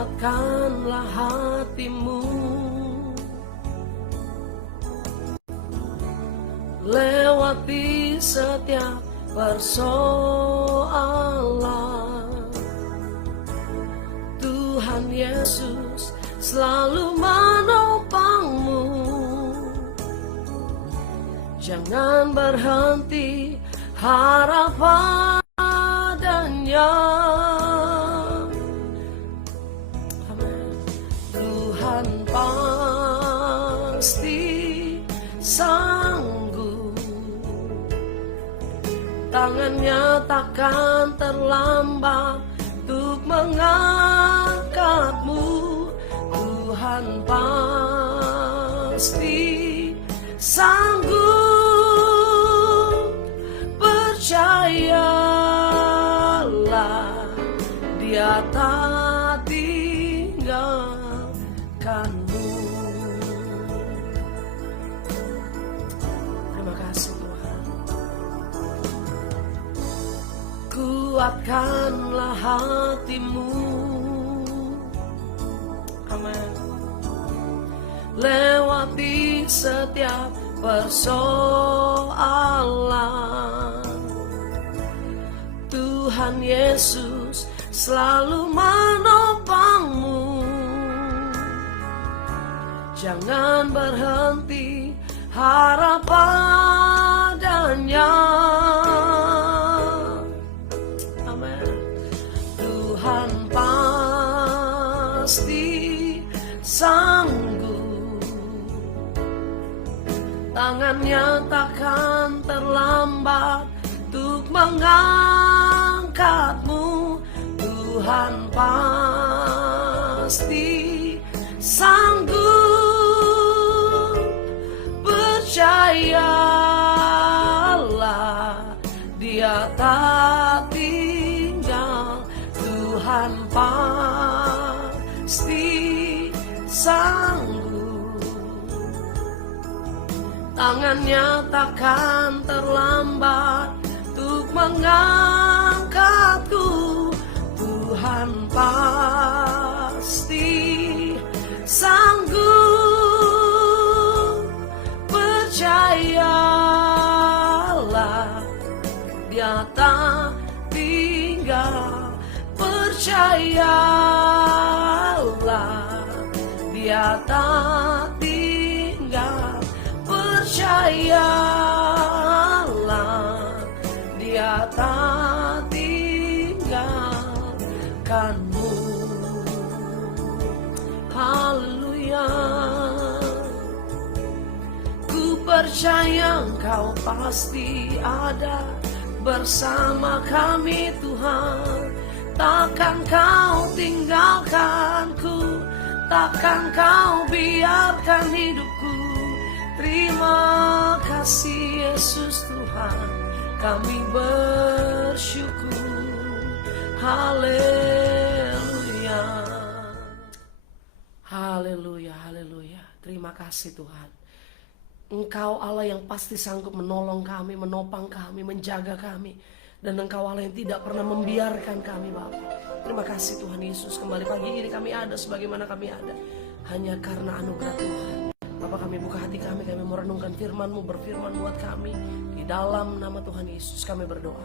Kuatkanlah hatimu, lewati setiap persoalan. Tuhan Yesus selalu menopangmu. Jangan berhenti harap padanya. Amin. Tuhan pasti sanggup, tangannya takkan terlambat untuk mengangkatmu. Tuhan pasti sanggup, percayalah, Dia tak tinggalkanmu. Terima kasih Tuhan. Kuatkanlah hatimu, amin, lewati setiap persoalan. Tuhan Yesus selalu menopangmu. Jangan berhenti harap padanya. Amin. Tuhan pasti sanggup, tangannya takkan terlambat untuk mengangkatmu. Tuhan pasti sanggup, percayalah, Dia tak tinggal. Tuhan pasti sanggup, tangannya takkan terlambat untuk mengangkatku. Tuhan pasti sanggup, percayalah, Dia tak tinggal. Percayalah, Dia tak tinggal. Percayalah, Dia tak tinggalkanmu. Haleluya. Ku percaya Engkau pasti ada bersama kami Tuhan. Takkan Kau tinggalkanku, takkan Kau biarkan hidupku. Terima kasih Yesus Tuhan, kami bersyukur. Haleluya. Haleluya, haleluya. Terima kasih Tuhan. Engkau Allah yang pasti sanggup menolong kami, menopang kami, menjaga kami. Dan Engkau Allah yang tidak pernah membiarkan kami Bapa. Terima kasih Tuhan Yesus. Kembali pagi ini kami ada sebagaimana kami ada hanya karena anugerah Tuhan. Bapa, kami buka hati kami merenungkan firman-Mu, berfirman buat kami. Di dalam nama Tuhan Yesus kami berdoa.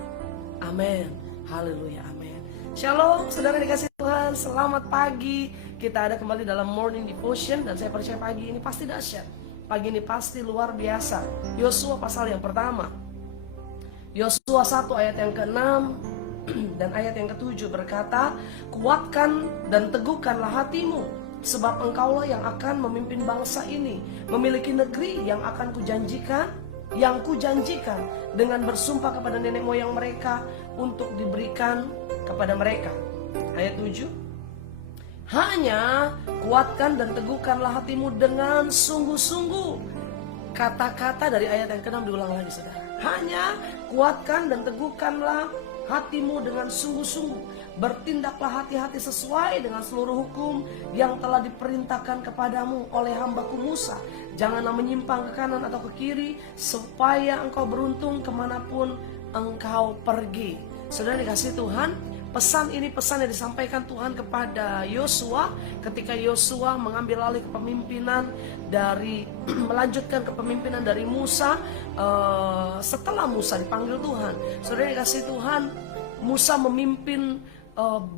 Amin. Haleluya, amin. Shalom, saudara dikasih Tuhan. Selamat pagi. Kita ada kembali dalam morning devotion. Dan saya percaya pagi ini pasti dahsyat. Pagi ini pasti luar biasa. Yosua pasal yang pertama, Yosua 1 ayat yang ke-6 dan ayat yang ke-7 berkata, kuatkan dan teguhkanlah hatimu, sebab engkaulah yang akan memimpin bangsa ini, memiliki negeri yang akan kujanjikan, yang kujanjikan dengan bersumpah kepada nenek moyang mereka untuk diberikan kepada mereka. Ayat 7, hanya kuatkan dan teguhkanlah hatimu dengan sungguh-sungguh. Kata-kata dari ayat yang ke-6 diulang lagi saudara. Hanya kuatkan dan teguhkanlah hatimu dengan sungguh-sungguh. Bertindaklah hati-hati sesuai dengan seluruh hukum yang telah diperintahkan kepadamu oleh hambaku Musa. Janganlah menyimpang ke kanan atau ke kiri, supaya engkau beruntung kemanapun engkau pergi. Saudara dikasih Tuhan, Pesan ini pesan yang disampaikan Tuhan kepada Yosua ketika Yosua mengambil alih kepemimpinan dari melanjutkan kepemimpinan dari Musa setelah Musa dipanggil Tuhan. Saudara yang kasih Tuhan, Musa memimpin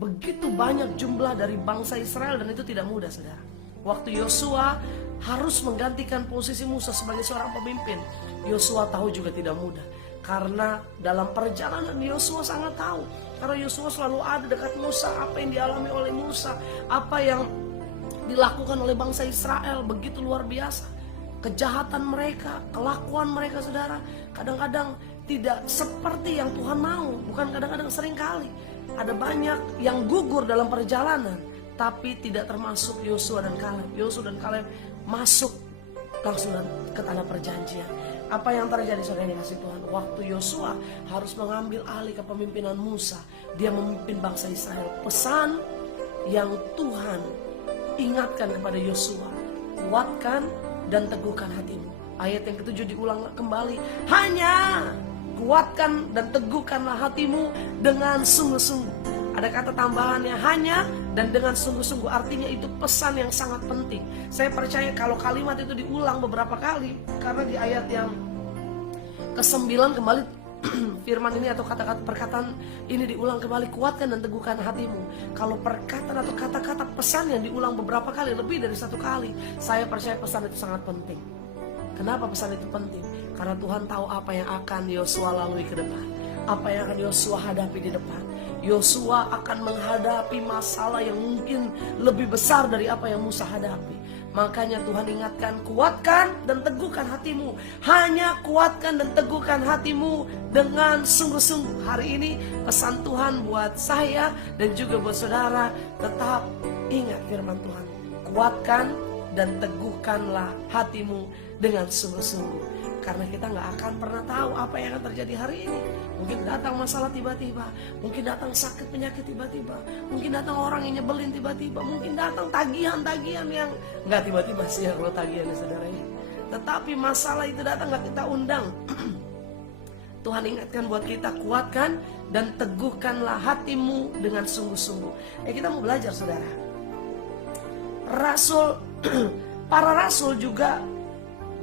begitu banyak jumlah dari bangsa Israel dan itu tidak mudah, saudara. Waktu Yosua harus menggantikan posisi Musa sebagai seorang pemimpin, Yosua tahu juga tidak mudah. Karena dalam perjalanan Yosua sangat tahu, karena Yosua selalu ada dekat Musa, apa yang dialami oleh Musa, apa yang dilakukan oleh bangsa Israel begitu luar biasa. Kejahatan mereka, kelakuan mereka, saudara, kadang-kadang tidak seperti yang Tuhan mau. Bukan kadang-kadang, seringkali ada banyak yang gugur dalam perjalanan, tapi tidak termasuk Yosua dan Kaleb. Yosua dan Kaleb masuk langsung ke tanah perjanjian. Apa yang terjadi, saudara yang dikasihi Tuhan? Waktu Yosua harus mengambil alih kepemimpinan Musa, dia memimpin bangsa Israel. Pesan yang Tuhan ingatkan kepada Yosua, kuatkan dan teguhkan hatimu. Ayat yang ketujuh diulang kembali, hanya kuatkan dan teguhkanlah hatimu dengan sungguh-sungguh. Ada kata tambahannya, hanya dan dengan sungguh-sungguh, artinya itu pesan yang sangat penting. Saya percaya kalau kalimat itu diulang beberapa kali, karena di ayat yang ke-9 kembali firman ini atau kata-kata perkataan ini diulang kembali, kuatkan dan teguhkan hatimu. Kalau perkataan atau kata-kata pesan yang diulang beberapa kali, lebih dari satu kali, saya percaya pesan itu sangat penting. Kenapa pesan itu penting? Karena Tuhan tahu apa yang akan Yosua lalui ke depan, apa yang akan Yosua hadapi di depan. Yosua akan menghadapi masalah yang mungkin lebih besar dari apa yang Musa hadapi. Makanya Tuhan ingatkan, kuatkan dan teguhkan hatimu. Hanya kuatkan dan teguhkan hatimu dengan sungguh-sungguh. Hari ini pesan Tuhan buat saya dan juga buat saudara, tetap ingat firman Tuhan. Kuatkan dan teguhkanlah hatimu dengan sungguh-sungguh. Karena kita gak akan pernah tahu apa yang akan terjadi hari ini. Mungkin datang masalah tiba-tiba, mungkin datang sakit penyakit tiba-tiba, mungkin datang orang yang nyebelin tiba-tiba, mungkin datang tagihan-tagihan yang gak tiba-tiba sih ya kalau tagihan, saudara ya. Tetapi masalah itu datang gak kita undang. Tuhan ingatkan buat kita, kuatkan dan teguhkanlah hatimu dengan sungguh-sungguh. Kita mau belajar, saudara. Para rasul juga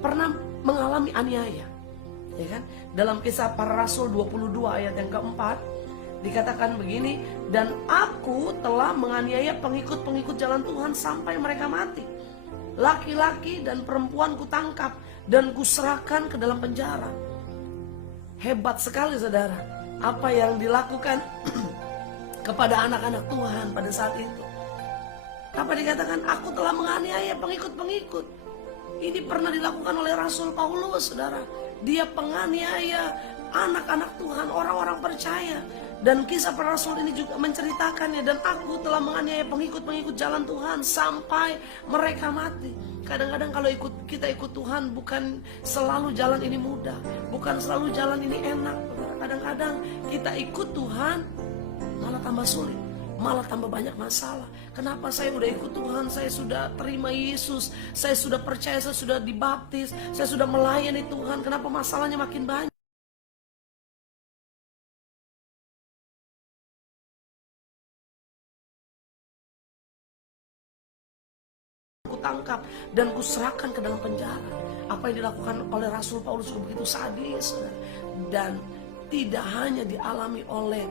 pernah mengalami aniaya, ya kan? Dalam Kisah Para Rasul 22 ayat yang keempat dikatakan begini, dan aku telah menganiaya pengikut-pengikut jalan Tuhan sampai mereka mati. Laki-laki dan perempuan kutangkap dan kuserahkan ke dalam penjara. Hebat sekali, saudara, apa yang dilakukan kepada anak-anak Tuhan pada saat itu. Apa dikatakan, aku telah menganiaya pengikut-pengikut. Ini pernah dilakukan oleh Rasul Paulus, saudara. Dia penganiaya anak-anak Tuhan, orang-orang percaya. Dan Kisah Para Rasul ini juga menceritakannya. Dan aku telah menganiaya pengikut-pengikut jalan Tuhan sampai mereka mati. Kadang-kadang kalau kita ikut Tuhan, bukan selalu jalan ini mudah, bukan selalu jalan ini enak. Kadang-kadang kita ikut Tuhan malah tambah sulit, malah tambah banyak masalah. Kenapa saya udah ikut Tuhan, saya sudah terima Yesus, saya sudah percaya, saya sudah dibaptis, saya sudah melayani Tuhan, kenapa masalahnya makin banyak? Kutangkap dan kuserahkan ke dalam penjara. Apa yang dilakukan oleh Rasul Paulus begitu sadis, dan tidak hanya dialami oleh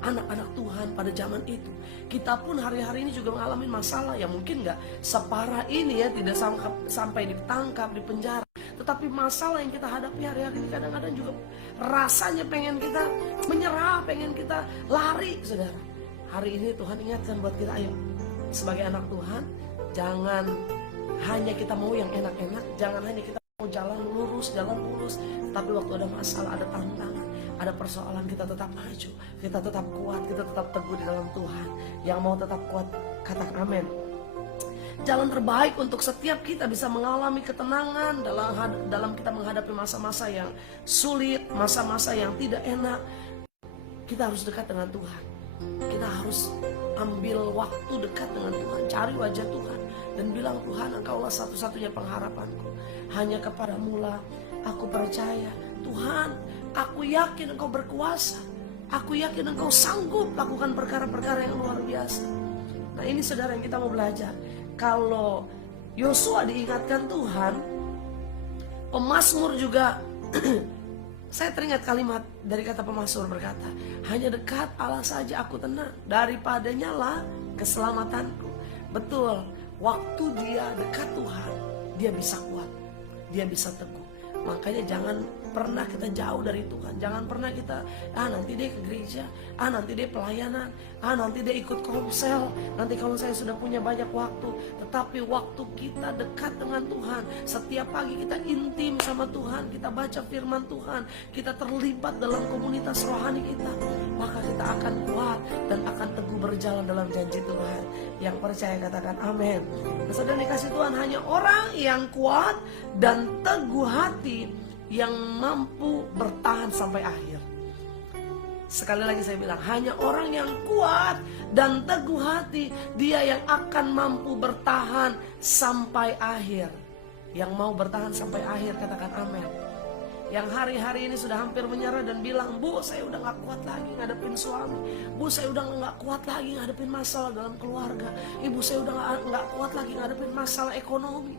anak-anak Tuhan pada zaman itu. Kita pun hari-hari ini juga mengalami masalah yang mungkin gak separah ini ya, tidak sampai ditangkap, di penjara. Tetapi masalah yang kita hadapi hari-hari ini kadang-kadang juga rasanya pengen kita menyerah, pengen kita lari, saudara. Hari ini Tuhan ingatkan buat kita, ayo sebagai anak Tuhan, jangan hanya kita mau yang enak-enak, jangan hanya kita mau jalan lurus, tapi waktu ada masalah, ada tantangan, ada persoalan, kita tetap maju, kita tetap kuat, kita tetap teguh di dalam Tuhan. Yang mau tetap kuat, katakan amin. Jalan terbaik untuk setiap kita bisa mengalami ketenangan dalam kita menghadapi masa-masa yang sulit, masa-masa yang tidak enak, kita harus dekat dengan Tuhan. Kita harus ambil waktu dekat dengan Tuhan, cari wajah Tuhan, dan bilang, Tuhan, Engkaulah satu-satunya pengharapanku. Hanya kepadamu lah aku percaya. Tuhan, aku yakin Engkau berkuasa. Aku yakin engkau sanggup lakukan perkara-perkara yang luar biasa. Nah ini saudara yang kita mau belajar. Kalau Yosua diingatkan Tuhan, pemazmur juga saya teringat kalimat dari kata pemazmur berkata, hanya dekat Allah saja aku tenang, daripadanya lah keselamatanku. Betul, waktu dia dekat Tuhan, dia bisa kuat, dia bisa teguh. Makanya jangan pernah kita jauh dari Tuhan. Jangan pernah kita nanti dia ke gereja, nanti dia pelayanan, nanti dia ikut komsel, nanti kalau saya sudah punya banyak waktu. Tetapi waktu kita dekat dengan Tuhan, setiap pagi kita intim sama Tuhan, kita baca firman Tuhan, kita terlibat dalam komunitas rohani kita, maka kita akan kuat dan akan teguh berjalan dalam janji Tuhan. Yang percaya katakan amin. Saudara dikasih Tuhan, hanya orang yang kuat dan teguh hati yang mampu bertahan sampai akhir. Sekali lagi saya bilang, hanya orang yang kuat dan teguh hati, dia yang akan mampu bertahan sampai akhir. Yang mau bertahan sampai akhir katakan amin. Yang hari-hari ini sudah hampir menyerah dan bilang, Bu saya udah gak kuat lagi ngadepin suami, Bu saya udah gak kuat lagi ngadepin masalah dalam keluarga, Ibu saya udah gak kuat lagi ngadepin masalah ekonomi,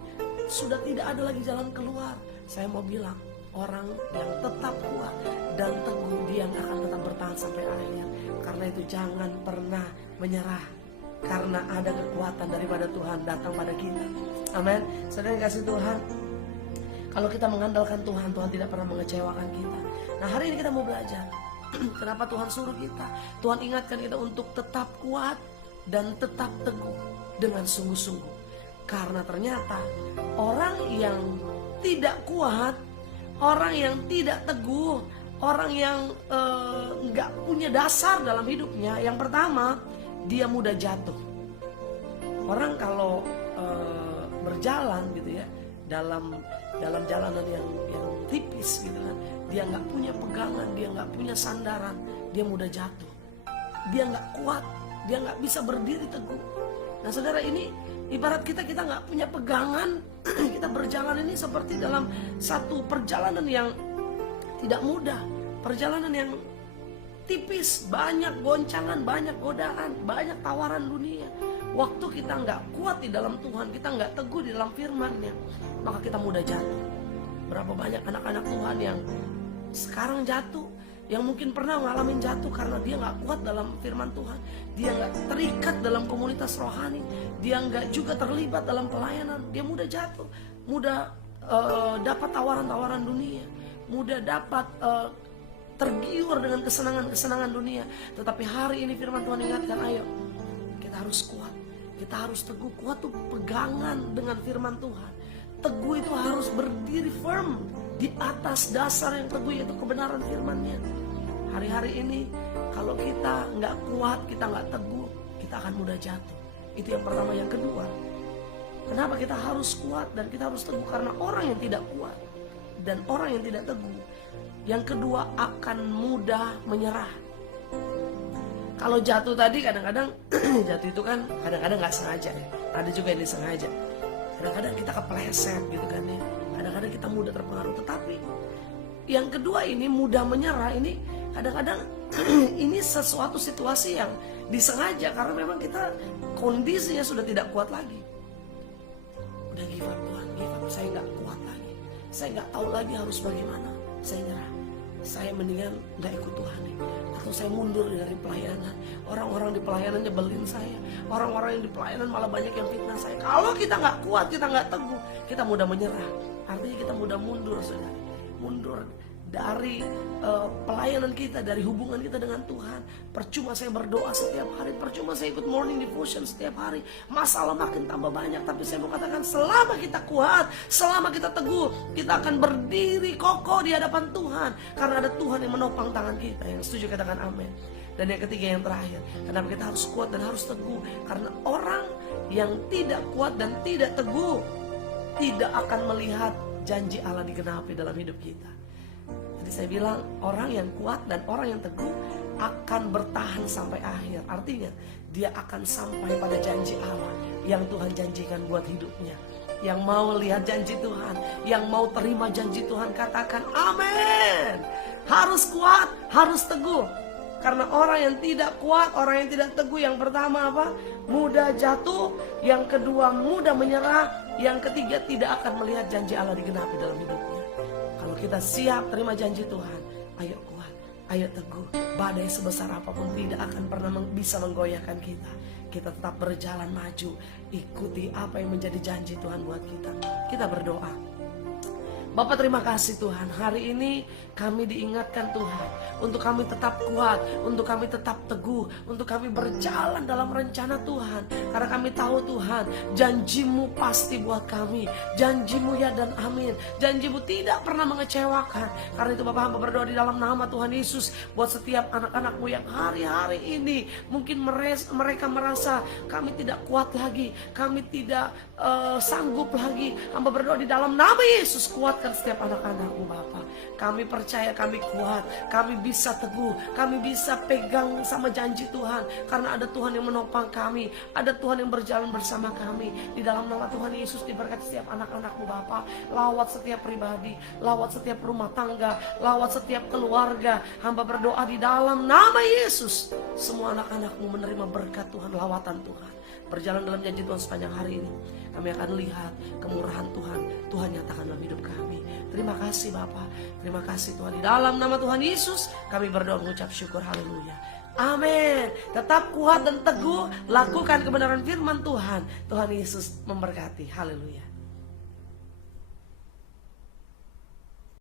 sudah tidak ada lagi jalan keluar. Saya mau bilang, orang yang tetap kuat dan teguh, dia akan tetap bertahan sampai akhir. Karena itu jangan pernah menyerah, karena ada kekuatan daripada Tuhan datang pada kita. Amin. Saudara yang kasih Tuhan, kalau kita mengandalkan Tuhan, Tuhan tidak pernah mengecewakan kita. Nah hari ini kita mau belajar kenapa Tuhan suruh kita. Tuhan ingatkan kita untuk tetap kuat dan tetap teguh dengan sungguh-sungguh. Karena ternyata orang yang tidak kuat, orang yang tidak teguh, orang yang gak punya dasar dalam hidupnya, yang pertama, dia mudah jatuh. Orang kalau berjalan gitu ya, dalam jalanan yang tipis gitu kan, dia gak punya pegangan, dia gak punya sandaran, dia mudah jatuh. Dia gak kuat, dia gak bisa berdiri teguh. Nah saudara, ini ibarat kita gak punya pegangan. Kita berjalan ini seperti dalam satu perjalanan yang tidak mudah, perjalanan yang tipis, banyak goncangan, banyak godaan, banyak tawaran dunia. Waktu kita nggak kuat di dalam Tuhan, kita nggak teguh di dalam firman-Nya, maka kita mudah jatuh. Berapa banyak anak-anak Tuhan yang sekarang jatuh, yang mungkin pernah ngalamin jatuh karena dia nggak kuat dalam firman Tuhan, dia nggak terikat dalam komunitas rohani, dia nggak juga terlibat dalam pelayanan, dia mudah jatuh, mudah dapat tawaran-tawaran dunia, mudah dapat tergiur dengan kesenangan-kesenangan dunia. Tetapi hari ini firman Tuhan ingatkan, ayo kita harus kuat, kita harus teguh. Kuat tuh pegangan dengan firman Tuhan. Teguh itu harus berdiri firm di atas dasar yang teguh, yaitu kebenaran firman-Nya. Hari-hari ini kalau kita nggak kuat, kita nggak teguh, kita akan mudah jatuh. Itu yang pertama. Yang kedua, kenapa kita harus kuat dan kita harus teguh? Karena orang yang tidak kuat dan orang yang tidak teguh, yang kedua akan mudah menyerah. Kalau jatuh tadi kadang-kadang jatuh itu kan kadang-kadang nggak sengaja ya. Ada juga yang disengaja. Kadang-kadang kita kepleset gitu kan ya. Kadang-kadang kita mudah terpengaruh. Tetapi yang kedua ini mudah menyerah, ini kadang-kadang ini sesuatu situasi yang disengaja karena memang kita kondisinya sudah tidak kuat lagi. Udah give up Tuhan, give up. Saya nggak kuat lagi. Saya nggak tahu lagi harus bagaimana. Saya nyerah. Saya mendingan gak ikut Tuhan nih. Atau saya mundur dari pelayanan. Orang-orang di pelayanan nyebelin saya. Orang-orang yang di pelayanan malah banyak yang fitnah saya. Kalau kita gak kuat, kita gak teguh, kita mudah menyerah. Artinya kita mudah mundur, saudara. Mundur dari pelayanan kita, dari hubungan kita dengan Tuhan. Percuma saya berdoa setiap hari, percuma saya ikut morning devotion setiap hari, masalah makin tambah banyak. Tapi saya mau katakan, selama kita kuat, selama kita teguh, kita akan berdiri kokoh di hadapan Tuhan, karena ada Tuhan yang menopang tangan kita. Yang setuju katakan amin. Dan yang ketiga, yang terakhir, kenapa kita harus kuat dan harus teguh? Karena orang yang tidak kuat dan tidak teguh tidak akan melihat janji Allah digenapi dalam hidup kita. Jadi saya bilang, orang yang kuat dan orang yang teguh akan bertahan sampai akhir. Artinya dia akan sampai pada janji Allah yang Tuhan janjikan buat hidupnya. Yang mau lihat janji Tuhan, yang mau terima janji Tuhan, katakan amin. Harus kuat, harus teguh. Karena orang yang tidak kuat, orang yang tidak teguh, yang pertama apa? Mudah jatuh, yang kedua mudah menyerah, yang ketiga tidak akan melihat janji Allah digenapi dalam hidupnya. Kalau kita siap terima janji Tuhan, ayo kuat, ayo teguh. Badai sebesar apapun tidak akan pernah bisa menggoyahkan kita. Kita tetap berjalan maju, ikuti apa yang menjadi janji Tuhan buat kita. Kita berdoa. Bapak terima kasih Tuhan, hari ini kami diingatkan Tuhan untuk kami tetap kuat, untuk kami tetap teguh, untuk kami berjalan dalam rencana Tuhan. Karena kami tahu Tuhan, janjimu pasti buat kami, janjimu ya dan amin, janjimu tidak pernah mengecewakan. Karena itu Bapak hamba berdoa di dalam nama Tuhan Yesus, buat setiap anak-anakmu yang hari-hari ini mungkin mereka merasa kami tidak kuat lagi, kami tidak sanggup lagi. Hamba berdoa di dalam nama Yesus, kuatkan setiap anak-anakmu Bapa. Kami percaya kami kuat, kami bisa teguh, kami bisa pegang sama janji Tuhan. Karena ada Tuhan yang menopang kami, ada Tuhan yang berjalan bersama kami. Di dalam nama Tuhan Yesus diberkati setiap anak-anakmu Bapa. Lawat setiap pribadi, lawat setiap rumah tangga, lawat setiap keluarga. Hamba berdoa di dalam nama Yesus, semua anak-anakmu menerima berkat Tuhan, lawatan Tuhan. Berjalan dalam janji Tuhan sepanjang hari ini. Kami akan lihat kemurahan Tuhan, Tuhan nyatakan dalam hidup kami. Terima kasih Bapa, terima kasih Tuhan. Di dalam nama Tuhan Yesus kami berdoa mengucap syukur, haleluya. Amin. Tetap kuat dan teguh, lakukan kebenaran firman Tuhan. Tuhan Yesus memberkati, haleluya.